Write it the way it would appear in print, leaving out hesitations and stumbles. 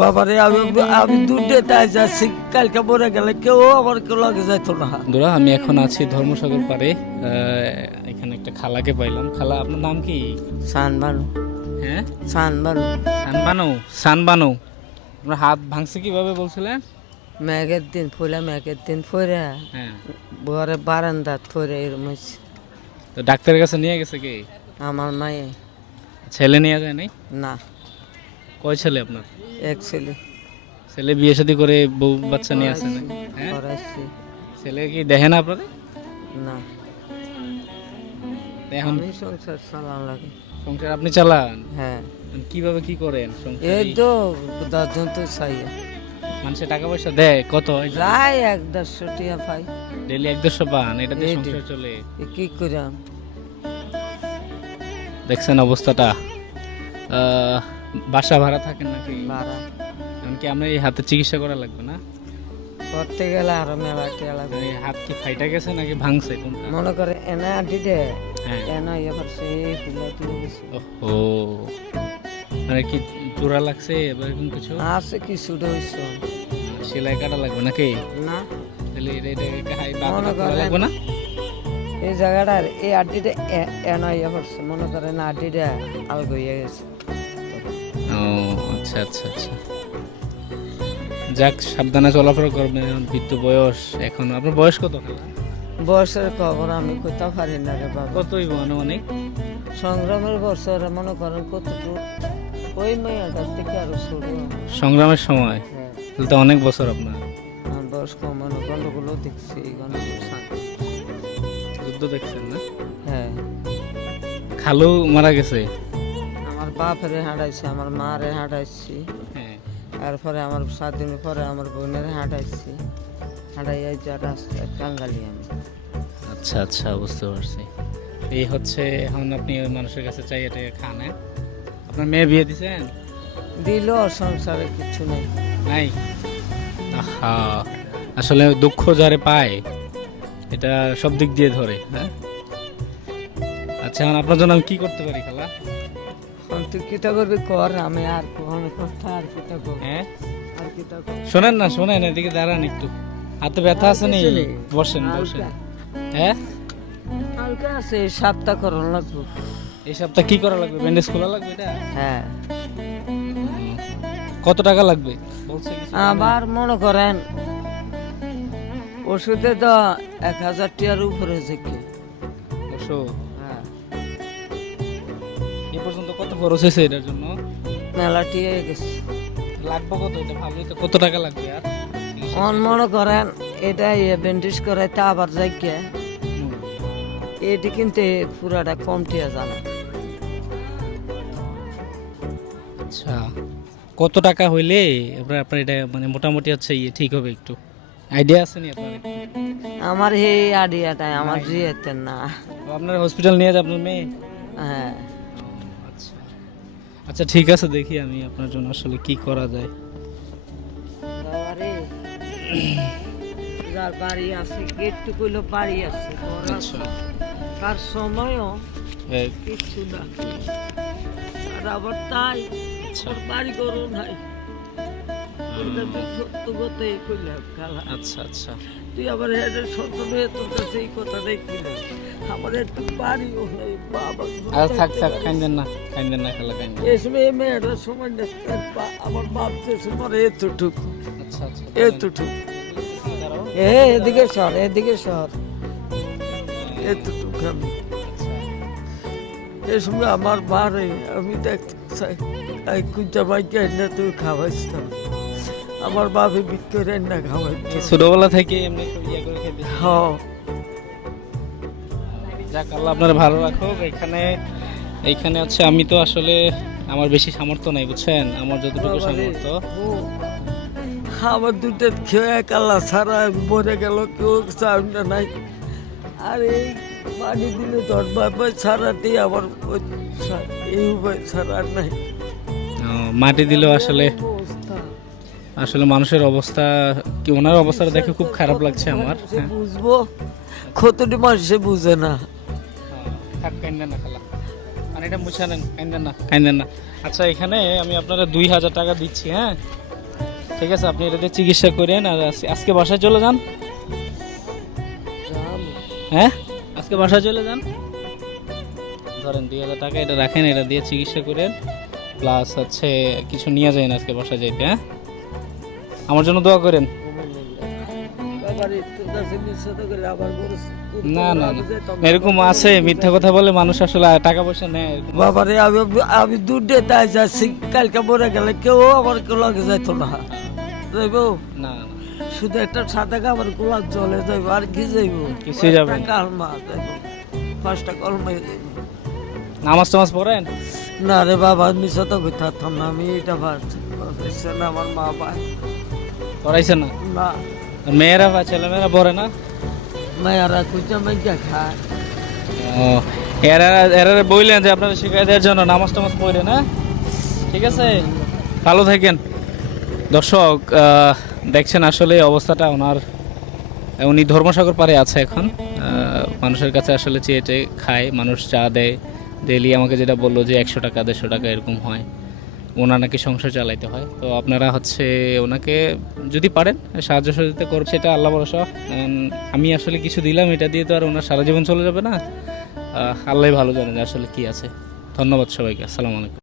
বাবারে আমি আমি দুধে যাচ্ছি, কালকে মরে গেলে কেউ আমার লগে যাইতো না। বন্ধুরা, আমি এখন আছি ধর্মসাগর পাড়ে। এখানে একটা খালাকে পাইলাম। খালা, আপনার নাম কি? সানবানু। হ্যাঁ, সানবানু। সানবানু। সানবানু। আপনার হাত ভাঙছে কিভাবে বলছিলেন? মেঘের দিন ফইরা হ্যাঁ, ঘরে বারান্দাত ফইরা এরম হইছে। তো ডাক্তারের কাছে নিয়ে গেছে কি? আমার মায়ে ছেলে নিয়ে যায় নাই? না, কয় ছেলে আপনার? এক ছেলে ছেলে বিয়ে শাদী করে বউ বাচ্চা নিয়ে আসে না? হ্যাঁ, করাইছি। ছেলে কি দেখে না আপনারা? না, এখন আমি সংসার চালান লাগে। সংসার আপনি চালান? হ্যাঁ, কিভাবে কি করেন সংসার? এই তো 10 জন তো চাই, মানুষের টাকা পয়সা দেয় কত? প্রায় 1-150 টাকা পাই। ডেলি 1-150 পান, এটাতে এই সংসার চলে? কি করাম? দেখছেন অবস্থাটা। বাসা ভাড়া থাকেন নাকি? ভাড়া এমনকি আমরা এই হাতে চিকিৎসা করা লাগবে না? করতে গেলে আরো মেলা টেলা লাগবে। মানে হাত কি ফাইটা গেছে নাকি ভাঙছে কোনটা? মনে করে এনে আডি দে, হ্যাঁ। এনে এবার সেই ফুলা তুলে গেছে। ও, মানে কি চূড়া লাগছে এবার এরকম কিছু? আছে কিছুটা হইছে সেলাই কাটা লাগবে নাকি? না, তাহলে এটা হাই বাদ মনে করা করেন- লাগবে না? এই জায়গাটার এই আডিটা এনে ইয়ে করছে, মনে করেন আডিটা আলগ হয়ে গেছে। ও আচ্ছা আচ্ছা আচ্ছা। যাক, সাবধানে চলাফেরা করবেন, এখন বৃদ্ধ বয়স। এখন আপনার বয়স কত? বয়সের খবর আমি কোথাও পারি না রে বাবা। কতই অনেক? সংগ্রামের বছরে মনে করেন কতটুকু, ওই মেয়েটার থেকে আরো ছোট। সংগ্রামের সময়? হ্যাঁ, তাহলে তো অনেক বছর আপনার। আমার বয়স কম, মনে গন্ডগুলো দেখছি, এই গন্ডগুলো যুদ্ধ দেখছেন না? হ্যাঁ, খালু মারা গেছে? আমার বাপরে হাঁটাইছি, আমার মারে হাঁটাইছি, হ্যাঁ। তারপরে আমার 7 দিন পরে আমার বোনের হাঁটাইছি, হাঁটাইয়া যা রাস্তায় টাঙ্গালি আমি। আচ্ছা আচ্ছা, বুঝতে পারছি। এই হচ্ছে এখন আপনি ওই মানুষের কাছে চাই এটা খান। হ্যাঁ, আপনার মেয়ে বিয়ে দিছেন? দিল, সংসারে কিছু নেই। নাই? আহা, আসলে দুঃখ যারে পায় এটা সব দিক দিয়ে ধরে। হ্যাঁ, আচ্ছা, এখন আপনার জন্য আমি কি করতে পারি খালা? এখন তুই কিতা করবি কর, আমি আর কোনো কথা আর কিতা করব, হ্যাঁ, আর কিতা করব। শোনেন না, শোনেন, এদিকে দাঁড়ান একটু। হাতে ব্যথা আছে নি? কিছু নেই। বসেন বসেন। হ্যাঁ, হালকা আছে, সপ্তাহ করন লাগবো। এই সপ্তাহ কি করা লাগবে? ব্যান্ডেজ খোলা লাগবে এটা? হ্যাঁ, কত টাকা লাগবে বলছে কিছু? আবার মনে করেন ওষুধে তো 1000 টাকার উপরে থেকে। ওষুধ হ্যাঁ, এ পর্যন্ত কত খরচ হয়েছে এটার জন্য? মেলা টিয়ে গেছে। লাগবে কত? এটা ভালোই তো, কত টাকা লাগবে আর? অন মনে করেন এটা ব্যান্ডেজ করাইতে আবার যাই গিয়ে হুম। এটি কিন্তু পুরাটা কম টিয়া জানা। আচ্ছা, কত টাকা হইলে আপনার আপনার এটা মানে মোটামুটি হচ্ছে ইয়ে ঠিক হবে? একটু আইডিয়া আছে নি আপনার? আমার এই আডিয়াটাই আমার জিয়েতেন না। তো আপনার হসপিটাল নিয়ে যাবেন আপনার মেয়ে? হ্যাঁ, আচ্ছা আচ্ছা, ঠিক আছে, দেখি আমি আপনার জন্য আসলে কি করা যায়। বাবারে, যার বাড়ি আছে গেটটু কইলো বাড়ি আছে, ঘর আছে, আচ্ছা, তার সময়ও এই, কিচ্ছু না। আর আবার তাই আচ্ছা ওর বাড়ি করো নাই। এটা তুই সত্য কথাই কইলাম খালা। আচ্ছা আচ্ছা। তুই আবার হেডের সত্য হয়ে তোর কাছে এই কথাটাই কইলাম। আমার একটু বাড়িও নেই বাবা। আর থাক থাক, কাইন্দেন না, কাইন্দেন না খালা, কাইন্দেন। এই সময় এই মেয়েটার সময় না, আমার বাপ যে সময় এতটুকু আচ্ছা আচ্ছা, এতটুকু। দাঁড়াও। এদিকে সর, এদিকে সর, এতটুকু আমি। আচ্ছা, এই সময় আমার মারে আমি দেখতে চাই, এই কুঞ্জা মাইকে না তুই খাওয়াইছিলাম, আমার বাপে বিক্রি রান্না খাওয়াই। এই ছোটবেলা থেকে এমনি একটু ইয়ে করে খেতে। হ্যাঁ, যাক, আল্লাহ আপনার ভালো রাখুক। এইখানে হচ্ছে আমি তো আসলে আমার বেশি সামর্থ্য নাই, বুঝছেন? আমার যতটুকু সামর্থ্য। আমার দুটো খেয়ে কাল্লা ছাড়া মরে গেল, কেউ চাউন্ড নাই। আর এই পানি দিলে তোর বাবা ছাড়াতে আমার এই উপায় ছাড়া আর নাই। মাটি দিলেও আসলে অবস্থা আসলে মানুষের অবস্থা কি, ওনার অবস্থাটা দেখে খুব খারাপ লাগছে আমার। সে বুঝবো, কতটি মানুষে বুঝে না। থাক, কাইন্দেন না খালা, মানে এটা মুছে নেন, কাইন্দেন না, কাইন্দেন না। আচ্ছা, এখানে আমি আপনারা 2000 টাকা দিচ্ছি। হ্যাঁ, ঠিক আছে, আপনি এটা দিয়ে চিকিৎসা করেন আর আজকে বাসায় চলে যান। হ্যাঁ, আজকে বাসায় চলে যান, ধরেন 2000 টাকা এটা রাখেন, এটা দিয়ে চিকিৎসা করেন, প্লাস হচ্ছে কিছু নিয়ে যান আজকে বাসায় যাইতে। হ্যাঁ, আমার জন্য দোয়া করেন। না না না, এরকম আছে মিথ্যা কথা বলে মানুষ, আসলে টাকা পয়সা নেয় এরকম। বাবারে আমি দূর দিয়ে যাচ্ছি, কালকে মরে গেলে কেউ আমার লগে যাইতো না, যাইব না না, শুধু একটা সাদা কাপড় গোলাপ চলে যাইব, আর কি যাইব, কিছুই যাবে না। কালমা যাইব, 5টা কলমাই যাইব। নামাজ টামাজ পড়েন? না রে বাবা, আমি মিশা কই থাকতাম না, আমি এটা ভাবছি না, আমার মা ভাই পড়াইছে না? না, আর মেয়েরা বা ছেলেমেয়েরা পড়ে না? মায়েরা কুচা মাইকা খায়। ও, এরা এরা বললেন যে আপনারা শিখাই দেওয়ার জন্য নামাজ টামাজ পড়ে না। ঠিক আছে, ভালো থাকেন। দর্শক দেখছেন আসলে অবস্থাটা ওনার, উনি ধর্মসাগর পাড়ে আছে এখন, মানুষের কাছে আসলে চেয়ে খায়, মানুষ চা দেয় ডেলি। আমাকে যেটা বললো যে 100 টাকা 150 টাকা এরকম হয়, ওনার নাকি সংসার চালাইতে হয়। তো আপনারা হচ্ছে ওনাকে যদি পারেন সাহায্য সহযোগিতা করবে, সেটা আল্লাহ ভরসা। আমি আসলে কিছু দিলাম, এটা দিয়ে তো আর ওনার সারা জীবন চলে যাবে না, আল্লাহ ভালো জানেন আসলে কি আছে। ধন্যবাদ সবাইকে, আসসালামু আলাইকুম।